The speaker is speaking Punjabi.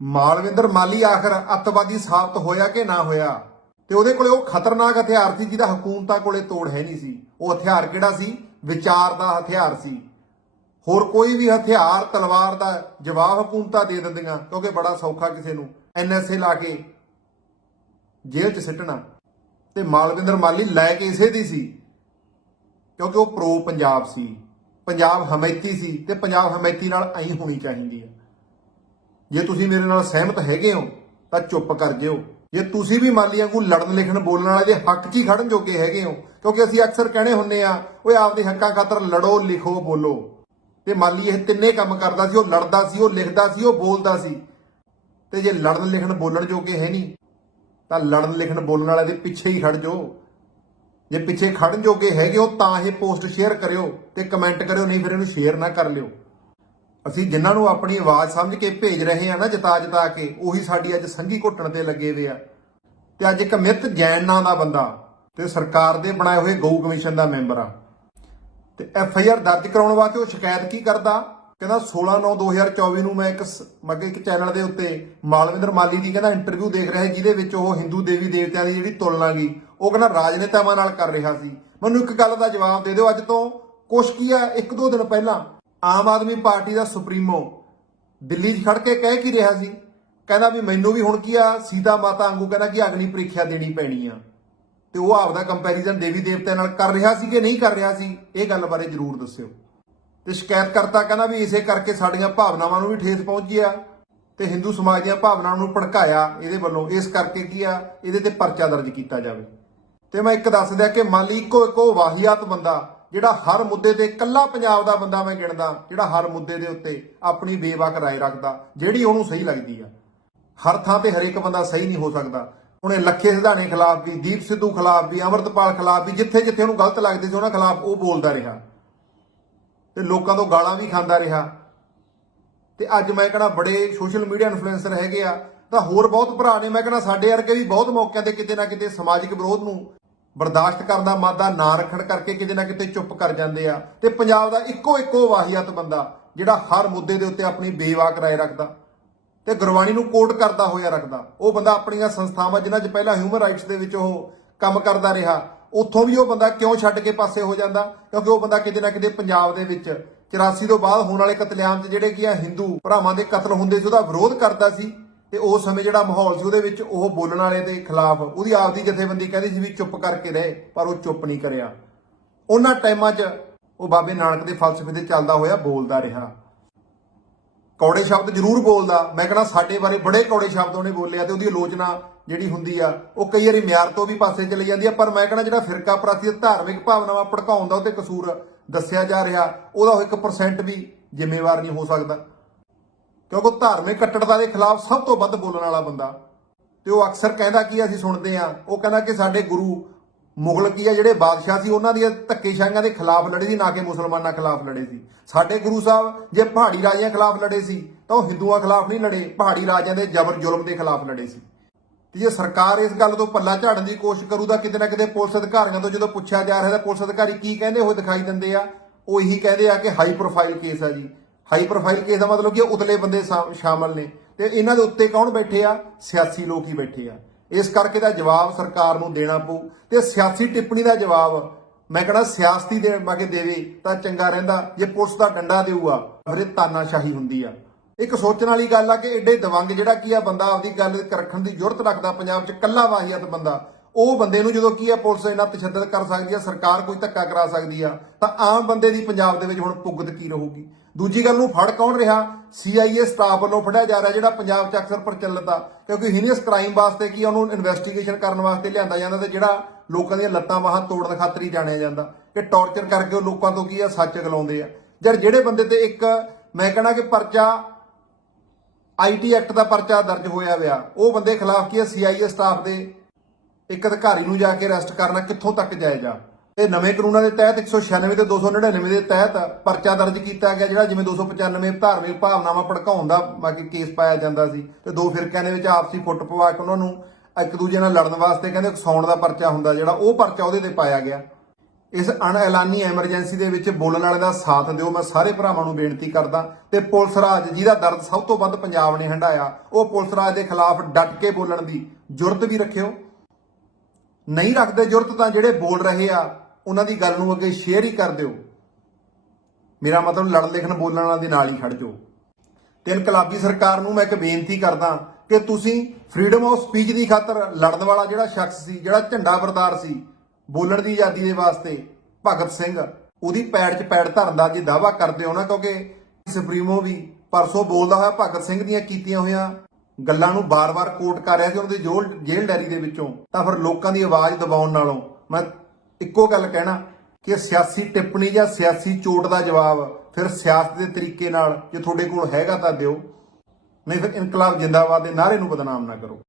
ਮਾਲਵਿੰਦਰ ਮਾਲੀ ਆਖਰ ਅੱਤਵਾਦੀ ਸਾਬਤ ਹੋਇਆ ਕਿ ਨਾ ਹੋਇਆ? ਤੇ ਉਹਦੇ ਕੋਲੇ ਉਹ ਖਤਰਨਾਕ ਹਥਿਆਰ ਸੀ ਜਿਹਦਾ ਹਕੂਮਤਾਂ ਕੋਲੇ ਤੋੜ ਹੈ ਨਹੀਂ ਸੀ। ਉਹ ਹਥਿਆਰ ਕਿਹੜਾ ਸੀ? ਵਿਚਾਰ ਦਾ ਹਥਿਆਰ ਸੀ। ਹੋਰ ਕੋਈ ਵੀ ਹਥਿਆਰ ਤਲਵਾਰ ਦਾ ਜਵਾਬ ਹਕੂਮਤਾਂ ਦੇ ਦਿੰਦੀਆਂ, ਕਿਉਂਕਿ ਬੜਾ ਸੌਖਾ ਕਿਸੇ ਨੂੰ ਐਨਐਸਏ ਲਾ ਕੇ ਜੇਲ੍ਹ 'ਚ ਸਿੱਟਣਾ। ਤੇ ਮਾਲਵਿੰਦਰ ਮਾਲੀ ਲੈ ਕੇ ਇਸੇ ਦੀ ਸੀ, ਕਿਉਂਕਿ ਉਹ ਪ੍ਰੋ ਪੰਜਾਬ ਸੀ। ਪੰਜਾਬ ਹਮੈਤੀ ਸੀ ਤੇ ਪੰਜਾਬ ਹਮੈਤੀ ਨਾਲ ਐਂ ਹੋਣੀ ਚਾਹੀਦੀ ਹੈ ਜੇ ਤੁਸੀਂ ਮੇਰੇ ਨਾਲ ਸਹਿਮਤ ਹੈਗੇ ਹੋ, ਤਾਂ ਚੁੱਪ ਕਰ ਜਿਓ। ਜੇ ਤੁਸੀਂ ਵੀ ਮਾਲੀ ਨੂੰ ਲੜਨ ਲਿਖਣ ਬੋਲਣ ਵਾਲੇ ਦੇ ਹੱਕ 'ਚ ਹੀ ਖੜਨ ਜੋਗੇ ਹੈਗੇ ਹੋ, ਕਿਉਂਕਿ ਅਸੀਂ ਅਕਸਰ ਕਹਿੰਦੇ ਹੁੰਨੇ ਆ ਓਏ ਆਪਦੇ ਹੱਕਾਂ ਖਾਤਰ ਲੜੋ, ਲਿਖੋ, ਬੋਲੋ। ਤੇ ਮਾਲੀ ਇਹ ਤਿੰਨੇ ਕੰਮ ਕਰਦਾ ਸੀ, ਉਹ ਲੜਦਾ ਸੀ, ਉਹ ਲਿਖਦਾ ਸੀ, ਉਹ ਬੋਲਦਾ ਸੀ। ਤੇ ਜੇ ਲੜਨ ਲਿਖਣ ਬੋਲਣ ਜੋਗੇ ਹੈ ਨਹੀਂ, ਤਾਂ ਲੜਨ ਲਿਖਣ ਬੋਲਣ ਵਾਲੇ ਦੇ ਪਿੱਛੇ ਹੀ ਖੜ ਜਾਓ। ਜੇ ਪਿੱਛੇ ਖੜਨ ਜੋਗੇ ਹੈਗੇ ਹੋ, ਤਾਂ ਇਹ ਪੋਸਟ ਸ਼ੇਅਰ ਕਰਿਓ ਤੇ ਕਮੈਂਟ ਕਰਿਓ, ਨਹੀਂ ਫਿਰ ਇਹਨੂੰ ਸ਼ੇਅਰ ਨਾ ਕਰ ਲਿਓ। ਅਸੀਂ ਜਿਨ੍ਹਾਂ ਨੂੰ ਆਪਣੀ ਆਵਾਜ਼ ਸਮਝ ਕੇ ਭੇਜ ਰਹੇ ਆ ਨਾ ਜਤਾ ਜਤਾ ਕੇ, ਉਹੀ ਸਾਡੀ ਅੱਜ ਸੰਗੀ ਘੁੱਟਣ ਤੇ ਲੱਗੇ ਵੇ ਆ। ਤੇ ਅੱਜ ਇੱਕ ਮਿੱਤ ਜੈਨ ਨਾਂ ਦਾ ਬੰਦਾ ਤੇ ਸਰਕਾਰ ਦੇ ਬਣਾਏ ਹੋਏ ਗਊ ਕਮਿਸ਼ਨ ਦਾ ਮੈਂਬਰ ਆ। ਤੇ ਐਫ ਆਈ ਆਰ ਦਰਜ ਕਰਾਉਣ ਵਾਸਤੇ ਉਹ ਸ਼ਿਕਾਇਤ ਕੀ ਕਰਦਾ? ਕਹਿੰਦਾ 16/9/2024 ਨੂੰ ਮੈਂ ਇੱਕ ਸ- ਮੈਂ ਕਿਹਾ ਇੱਕ ਚੈਨਲ ਦੇ ਉੱਤੇ ਮਾਲਵਿੰਦਰ ਮਾਲੀ ਦੀ ਕਹਿੰਦਾ ਇੰਟਰਵਿਊ ਦੇਖ ਰਿਹਾ ਜਿਹਦੇ ਵਿੱਚ ਉਹ ਹਿੰਦੂ ਦੇਵੀ ਦੇਵਤਿਆਂ ਦੀ ਜਿਹੜੀ ਤੁਲਨਾ ਗਈ ਉਹ ਕਹਿੰਦਾ ਰਾਜਨੇਤਾਵਾਂ ਨਾਲ ਕਰ ਰਿਹਾ ਸੀ। ਮੈਨੂੰ ਇੱਕ ਗੱਲ ਦਾ ਜਵਾਬ ਦੇ ਦਿਓ ਅੱਜ ਤੋਂ। ਕੁਛ ਕੀ ਆ? ਇੱਕ ਦੋ ਦਿਨ ਪਹਿਲਾਂ ਆਮ ਆਦਮੀ ਪਾਰਟੀ ਦਾ ਸੁਪਰੀਮੋ ਦਿੱਲੀ 'ਚ ਖੜ ਕੇ ਕਹਿ ਕੀ ਰਿਹਾ ਸੀ? ਕਹਿੰਦਾ ਵੀ ਮੈਨੂੰ ਵੀ ਹੁਣ ਕੀ ਆ, ਸੀਤਾ ਮਾਤਾ ਵਾਂਗੂ ਕਹਿੰਦਾ ਕਿ ਅਗਨੀ ਪ੍ਰੀਖਿਆ ਦੇਣੀ ਪੈਣੀ ਆ। ਤੇ ਉਹ ਆਪਦਾ ਕੰਪੈਰੀਜ਼ਨ ਦੇਵੀ ਦੇਵਤਿਆਂ ਨਾਲ ਕਰ ਰਿਹਾ ਸੀ ਕਿ ਨਹੀਂ ਕਰ ਰਿਹਾ ਸੀ? ਇਹ ਗੱਲ ਬਾਰੇ ਜਰੂਰ ਦੱਸਿਓ। ਤੇ ਸ਼ਿਕਾਇਤਕਰਤਾ ਕਹਿੰਦਾ ਵੀ ਇਸੇ ਕਰਕੇ ਸਾਡੀਆਂ ਭਾਵਨਾਵਾਂ ਨੂੰ ਵੀ ਠੇਸ ਪਹੁੰਚੀ ਆ ਤੇ ਹਿੰਦੂ ਸਮਾਜ ਦੀਆਂ ਭਾਵਨਾਵਾਂ ਨੂੰ ਭੜਕਾਇਆ। ਇਹਦੇ ਵੱਲੋਂ ਇਸ ਕਰਕੇ ਕੀ ਆ, ਇਹਦੇ ਤੇ ਪਰਚਾ ਦਰਜ ਕੀਤਾ ਜਾਵੇ। ਤੇ ਮੈਂ ਇੱਕ ਦੱਸ ਦਿਆਂ ਕਿ ਮਾਲੀ ਇੱਕੋ ਇੱਕੋ ਵਾਹੀਆਤ ਬੰਦਾ ਜਿਹੜਾ ਹਰ ਮੁੱਦੇ ਤੇ ਇਕੱਲਾ ਪੰਜਾਬ ਦਾ ਬੰਦਾ ਮੈਂ ਗਿਣਦਾ, ਜਿਹੜਾ ਹਰ ਮੁੱਦੇ ਦੇ ਉੱਤੇ ਆਪਣੀ ਬੇਵਕ ਰਾਏ ਰੱਖਦਾ, ਜਿਹੜੀ ਉਹਨੂੰ ਸਹੀ ਲੱਗਦੀ ਆ। ਹਰ ਥਾਂ ਤੇ ਹਰੇਕ ਬੰਦਾ ਸਹੀ ਨਹੀਂ ਹੋ ਸਕਦਾ। ਹੁਣ ਲੱਖੇ ਸਿਧਾਣੇ ਖਿਲਾਫ ਵੀ, ਦੀਪ ਸਿੱਧੂ ਖਿਲਾਫ ਵੀ, ਅਮਰਤਪਾਲ ਖਿਲਾਫ ਵੀ, ਜਿੱਥੇ ਜਿੱਥੇ ਉਹਨੂੰ ਗਲਤ ਲੱਗਦੇ ਸੀ, ਉਹਨਾਂ ਖਿਲਾਫ ਉਹ ਬੋਲਦਾ ਰਿਹਾ। ਤੇ ਲੋਕਾਂ ਤੋਂ ਗਾਲਾਂ ਵੀ ਖਾਂਦਾ ਰਿਹਾ। ਤੇ ਅੱਜ ਮੈਂ ਕਹਣਾ ਬੜੇ ਸੋਸ਼ਲ ਮੀਡੀਆ ਇਨਫਲੂਐਂਸਰ ਹੈਗੇ ਆ, ਤਾਂ ਹੋਰ ਬਹੁਤ ਭਰਾ ਨੇ, ਮੈਂ ਕਹਣਾ ਸਾਡੇ ਵਰਗੇ ਵੀ ਬਹੁਤ ਮੌਕਿਆਂ ਤੇ ਕਿਤੇ ਨਾ ਕਿਤੇ ਸਮਾਜਿਕ ਵਿਰੋਧ ਨੂੰ ਬਰਦਾਸ਼ਤ ਕਰਨ ਦਾ ਮਾਦਾ ਨਾ ਰੱਖਣ ਕਰਕੇ ਕਿਤੇ ਨਾ ਕਿਤੇ ਚੁੱਪ ਕਰ ਜਾਂਦੇ ਆ। ਤੇ ਪੰਜਾਬ ਦਾ ਇੱਕੋ ਇੱਕੋ ਵਾਹੀਅਤ ਬੰਦਾ, ਜਿਹੜਾ ਹਰ ਮੁੱਦੇ ਦੇ ਉੱਤੇ ਆਪਣੀ ਬੇਵਾਕ ਰਾਏ ਰੱਖਦਾ ਤੇ ਗੁਰਬਾਣੀ ਨੂੰ ਕੋਟ ਕਰਦਾ ਹੋਇਆ ਰੱਖਦਾ। ਉਹ ਬੰਦਾ ਆਪਣੀਆਂ ਸੰਸਥਾਵਾਂ, ਜਿਨ੍ਹਾਂ 'ਚ ਪਹਿਲਾਂ ਹਿਊਮਨ ਰਾਈਟਸ ਦੇ ਵਿੱਚ ਉਹ ਕੰਮ ਕਰਦਾ ਰਿਹਾ, ਉੱਥੋਂ ਵੀ ਉਹ ਬੰਦਾ ਕਿਉਂ ਛੱਡ ਕੇ ਪਾਸੇ ਹੋ ਜਾਂਦਾ? ਕਿਉਂਕਿ ਉਹ ਬੰਦਾ ਕਿਤੇ ਨਾ ਕਿਤੇ ਪੰਜਾਬ ਦੇ ਵਿੱਚ 84 ਤੋਂ ਬਾਅਦ ਹੋਣ ਵਾਲੇ ਕਤਲੇਆਮ 'ਚ ਜਿਹੜੇ ਕੀ ਆ, ਹਿੰਦੂ ਭਰਾਵਾਂ ਦੇ ਕਤਲ ਹੁੰਦੇ ਸੀ, ਉਹਦਾ ਵਿਰੋਧ ਕਰਦਾ ਸੀ। ਤੇ ਉਸ ਸਮੇਂ ਜਿਹੜਾ ਮਾਹੌਲ ਸੀ ਉਹਦੇ ਵਿੱਚ ਉਹ ਬੋਲਣ ਵਾਲੇ ਦੇ ਖਿਲਾਫ ਉਹਦੀ ਆਪਦੀ ਜਥੇਬੰਦੀ ਕਹਿੰਦੀ ਸੀ ਵੀ ਚੁੱਪ ਕਰਕੇ ਰਹੇ, ਪਰ ਉਹ ਚੁੱਪ ਨਹੀਂ ਕਰਿਆ। ਉਹਨਾਂ ਟਾਈਮਾਂ 'ਚ ਉਹ ਬਾਬੇ ਨਾਨਕ ਦੇ ਫਲਸਫੇ ਤੇ ਚੱਲਦਾ ਹੋਇਆ ਬੋਲਦਾ ਰਿਹਾ। ਕੌੜੇ ਸ਼ਬਦ ਜ਼ਰੂਰ ਬੋਲਦਾ। ਮੈਂ ਕਹਿੰਦਾ ਸਾਡੇ ਬਾਰੇ ਬੜੇ ਕੌੜੇ ਸ਼ਬਦ ਉਹਨੇ ਬੋਲਿਆ ਤੇ ਉਹਦੀ ਆਲੋਚਨਾ ਜਿਹੜੀ ਹੁੰਦੀ ਆ, ਉਹ ਕਈ ਵਾਰੀ ਮਿਆਰ ਤੋਂ ਵੀ ਪਾਸੇ ਚਲੀ ਜਾਂਦੀ ਆ, ਪਰ ਮੈਂ ਕਹਿੰਦਾ ਜਿਹੜਾ ਫਿਰਕਾ ਪ੍ਰਤੀ ਧਾਰਮਿਕ ਭਾਵਨਾਵਾਂ ਭੜਕਾਉਣ ਦਾ ਉਹਤੇ ਕਸੂਰ ਦੱਸਿਆ ਜਾ ਰਿਹਾ, ਉਹਦਾ ਉਹ 1% ਵੀ ਜ਼ਿੰਮੇਵਾਰ ਨਹੀਂ ਹੋ ਸਕਦਾ। ਕਿਉਂਕਿ ਧਾਰਮਿਕ ਕੱਟੜਤਾ ਦੇ ਖਿਲਾਫ ਸਭ ਤੋਂ ਵੱਧ ਬੋਲਣ ਵਾਲਾ ਬੰਦਾ। ਤੇ ਉਹ ਅਕਸਰ ਕਹਿੰਦਾ ਕੀ ਅਸੀਂ ਸੁਣਦੇ ਆ ਉਹ ਕਹਿੰਦਾ ਕਿ ਸਾਡੇ ਗੁਰੂ ਮੁਗਲ ਕੀ ਆ, ਜਿਹੜੇ ਬਾਦਸ਼ਾਹ ਸੀ, ਉਹਨਾਂ ਦੀਆਂ ਧੱਕੇਸ਼ਾਹੀਆਂ ਦੇ ਖਿਲਾਫ ਲੜੇ ਸੀ, ਨਾ ਕਿ ਮੁਸਲਮਾਨਾਂ ਖਿਲਾਫ ਲੜੇ ਸੀ। ਸਾਡੇ ਗੁਰੂ ਸਾਹਿਬ ਜੇ ਪਹਾੜੀ ਰਾਜਿਆਂ ਖਿਲਾਫ ਲੜੇ ਸੀ, ਤਾਂ ਉਹ ਹਿੰਦੂਆਂ ਖਿਲਾਫ ਨਹੀਂ ਲੜੇ, ਪਹਾੜੀ ਰਾਜਿਆਂ ਦੇ ਜ਼ਬਰ ਜ਼ੁਲਮ ਦੇ ਖਿਲਾਫ ਲੜੇ ਸੀ। ਤੇ ਜੇ ਸਰਕਾਰ ਇਸ ਗੱਲ ਤੋਂ ਪੱਲਾ ਝਾੜਨ ਦੀ ਕੋਸ਼ਿਸ਼ ਕਰੂ ਤਾਂ ਕਿਤੇ ਨਾ ਕਿਤੇ ਪੁਲਿਸ ਅਧਿਕਾਰੀਆਂ ਤੋਂ ਜਦੋਂ ਪੁੱਛਿਆ ਜਾ ਰਿਹਾ, ਤਾਂ ਪੁਲਿਸ ਅਧਿਕਾਰੀ ਕੀ ਕਹਿੰਦੇ ਹੋਏ ਦਿਖਾਈ ਦਿੰਦੇ ਆ। ਉਹ ਇਹੀ ਕਹਿੰਦੇ ਆ ਕਿ ਹਾਈ ਪ੍ਰੋਫਾਈਲ ਕੇਸ ਆ ਜੀ। ਹਾਈ ਪ੍ਰੋਫਾਈਲ ਕੇਸ ਦਾ ਮਤਲਬ ਕਿ ਉਤਲੇ ਬੰਦੇ ਸ਼ਾ- ਸ਼ਾਮਲ ਨੇ। ਤੇ ਇਹਨਾਂ ਦੇ ਉੱਤੇ ਕੌਣ ਬੈਠੇ ਆ? ਸਿਆਸੀ ਲੋਕ ਹੀ ਬੈਠੇ ਆ। ਇਸ ਕਰਕੇ ਦਾ ਜਵਾਬ ਸਰਕਾਰ ਨੂੰ ਦੇਣਾ ਪਊ। ਤੇ ਸਿਆਸੀ ਟਿੱਪਣੀ ਦਾ ਜਵਾਬ ਮੈਂ ਕਹਿੰਦਾ ਸਿਆਸਤੀ ਦੇ ਮਾਗੇ ਦੇਵੇ ਤਾਂ ਚੰਗਾ ਰਹਿੰਦਾ। ਜੇ ਪੁਲਿਸ ਦਾ ਡੰਡਾ ਦੇਊਗਾ, ਫਿਰ ਤਾਨਾਸ਼ਾਹੀ ਹੁੰਦੀ ਆ। ਇੱਕ ਸੋਚਣ ਵਾਲੀ ਗੱਲ ਆ ਕਿ ਐਡੇ ਦਵੰਗ ਜਿਹੜਾ ਕੀ ਆ ਬੰਦਾ ਆਪਦੀ ਗੱਲ ਰੱਖਣ ਦੀ ਜ਼ਰੂਰਤ ਰੱਖਦਾ, ਪੰਜਾਬ 'ਚ ਕੱਲਾ ਵਾਹੀਅਤ ਬੰਦਾ। ਉਹ ਬੰਦੇ ਨੂੰ ਜਦੋਂ ਕੀ ਆ, ਪੁਲਿਸ ਇੰਨਾ ਤਸ਼ੱਦਦ ਕਰ ਸਕਦੀ ਆ, ਸਰਕਾਰ ਕੋਈ ਧੱਕਾ ਕਰਾ ਸਕਦੀ ਆ, ਤਾਂ ਆਮ ਬੰਦੇ ਦੀ ਪੰਜਾਬ ਦੇ ਵਿੱਚ ਹੁਣ ਪੁੱਗਤ ਕੀ ਰਹੂਗੀ? ਦੂਜੀ ਗੱਲ ਨੂੰ ਫੜ ਕੌਣ ਰਿਹਾ? ਸੀਆਈਏ ਸਟਾਫ ਵੱਲੋਂ ਫੜਿਆ ਜਾ ਰਿਹਾ ਜਿਹੜਾ ਪੰਜਾਬ 'ਚ ਅਕਸਰ ਪ੍ਰਚਲਿਤ ਆ, ਕਿਉਂਕਿ ਹੀਨੀਅਸ ਕ੍ਰਾਈਮ ਵਾਸਤੇ ਕੀ ਉਹਨੂੰ ਇਨਵੈਸਟੀਗੇਸ਼ਨ ਕਰਨ ਵਾਸਤੇ ਲਿਆਂਦਾ ਜਾਂਦਾ ਤੇ ਜਿਹੜਾ ਲੋਕਾਂ ਦੀਆਂ ਲੱਤਾਂ ਬਾਹਾਂ ਤੋੜਨ ਖਾਤਰ ਹੀ ਜਾਣਿਆ ਜਾਂਦਾ ਕਿ ਟੌਰਚਰ ਕਰਕੇ ਉਹ ਲੋਕਾਂ ਤੋਂ ਕੀ ਆ, ਸੱਚ ਗਲਾਉਂਦੇ ਆ। ਜਦ ਜਿਹੜੇ ਬੰਦੇ ਤੇ ਇੱਕ ਮੈਂ ਕਹਣਾ ਕਿ ਪਰਚਾ ਆਈਟੀ ਐਕਟ ਦਾ ਪਰਚਾ ਦਰਜ ਹੋਇਆ ਵਿਆ, ਉਹ ਬੰਦੇ ਖਿਲਾਫ ਕੀ ਹੈ ਸੀਆਈਏ ਸਟਾਫ ਦੇ ਇੱਕ ਅਧਿਕਾਰੀ ਨੂੰ ਜਾ ਕੇ ਅਰੈਸਟ ਕਰਨਾ ਕਿੱਥੋਂ ਤੱਕ ਜਾਏਗਾ? ਇਹ ਨਵੇਂ ਕਾਨੂੰਨਾਂ ਦੇ ਤਹਿਤ 196 ਤੇ 299 ਦੇ ਤਹਿਤ ਪਰਚਾ ਦਰਜ ਕੀਤਾ ਗਿਆ ਜਿਹੜਾ ਜਿਵੇਂ 295 ਧਾਰਮਿਕ ਭਾਵਨਾਵਾਂ ਭੜਕਾਉਣ ਦਾ ਬਾਕੀ ਕੇਸ ਪਾਇਆ ਜਾਂਦਾ ਸੀ ਤੇ ਦੋ ਫਿਰਕਿਆਂ ਦੇ ਵਿੱਚ ਆਪਸੀ ਫੁੱਟ ਪਵਾ ਕੇ ਉਹਨਾਂ ਨੂੰ ਇੱਕ ਦੂਜੇ ਨਾਲ ਲੜਨ ਵਾਸਤੇ ਕਹਿੰਦੇ ਉਕਸਾਉਣ ਦਾ ਪਰਚਾ ਹੁੰਦਾ ਜਿਹੜਾ ਉਹ ਪਰਚਾ ਉਹਦੇ ਤੇ ਪਾਇਆ ਗਿਆ। ਇਸ ਅਣਐਲਾਨੀ ਐਮਰਜੈਂਸੀ ਦੇ ਵਿੱਚ ਬੋਲਣ ਵਾਲੇ ਦਾ ਸਾਥ ਦਿਓ, ਮੈਂ ਸਾਰੇ ਭਰਾਵਾਂ ਨੂੰ ਬੇਨਤੀ ਕਰਦਾ ਤੇ ਪੁਲਿਸ ਰਾਜ ਜਿਹਦਾ ਦਰਦ ਸਭ ਤੋਂ ਵੱਧ ਪੰਜਾਬ ਨੇ ਹੰਢਾਇਆ ਉਹ ਪੁਲਿਸ ਰਾਜ ਦੇ ਖਿਲਾਫ ਡਟ ਕੇ ਬੋਲਣ ਦੀ ਜੁਰਤ ਵੀ ਰੱਖਿਓ। ਨਹੀਂ ਰੱਖਦੇ ਜੁਰਤ ਤਾਂ ਜਿਹੜੇ ਬੋਲ ਰਹੇ ਆ, ਉਹਨਾਂ ਦੀ ਗੱਲ ਨੂੰ ਅੱਗੇ ਸ਼ੇਅਰ ਹੀ ਕਰ ਦਿਓ। ਮੇਰਾ ਮਤਲਬ ਲੜਨ ਲਿਖਣ ਬੋਲਣ ਵਾਲਾ ਦੇ ਨਾਲ ਹੀ ਖੜ ਜਾਓ। ਤੇ ਇਨਕਲਾਬੀ ਸਰਕਾਰ ਨੂੰ ਮੈਂ ਇੱਕ ਬੇਨਤੀ ਕਰਦਾ ਕਿ ਤੁਸੀਂ ਫਰੀडम ਆਫ ਸਪੀਚ ਦੀ ਖਾਤਰ ਲੜਨ ਵਾਲਾ ਜਿਹੜਾ ਸ਼ਖਸ ਸੀ, ਜਿਹੜਾ ਝੰਡਾ ਬਰਦਾਰ ਸੀ, ਬੋਲਣ ਦੀ ਆਜ਼ਾਦੀ ਦੇ ਵਾਸਤੇ ਭਗਤ ਸਿੰਘ, ਉਹਦੀ ਪੈੜ 'ਚ ਪੈੜ ਧਰਨ ਦਾ ਜੀ ਦਾਵਾ ਕਰਦੇ ਹੋ ਨਾ, ਕਿਉਂਕਿ ਸੁਪਰੀਮੋ ਵੀ ਪਰਸੋਂ ਬੋਲਦਾ ਹੋਇਆ ਭਗਤ ਸਿੰਘ ਦੀਆਂ ਕੀਤੀਆਂ ਹੋਈਆਂ ਗੱਲਾਂ ਨੂੰ ਬਾਰ-ਬਾਰ ਕੋਟ ਕਰ ਰਿਹਾ ਸੀ ਉਹਨਾਂ ਦੀ ਜੋਲ ਜੇਲ੍ਹ ਡੈਰੀ ਦੇ ਵਿੱਚੋਂ। ਤਾਂ ਫਿਰ ਲੋਕਾਂ ਦੀ ਆਵਾਜ਼ ਦਬਾਉਣ ਨਾਲੋਂ। ਮੈਂ ਇੱਕੋ ਗੱਲ ਕਹਿਣਾ ਕਿ ਸਿਆਸੀ ਟਿੱਪਣੀ ਜਾਂ ਸਿਆਸੀ ਚੋਟ ਦਾ ਜਵਾਬ ਫਿਰ ਸਿਆਸਤ ਦੇ ਤਰੀਕੇ ਨਾਲ ਜੇ ਤੁਹਾਡੇ ਕੋਲ ਹੈਗਾ ਤਾਂ ਦਿਓ। ਨਹੀਂ ਫਿਰ ਇਨਕਲਾਬ ਜਿੰਦਾਬਾਦ ਦੇ ਨਾਰੇ ਨੂੰ ਬਦਨਾਮ ਨਾ ਕਰੋ।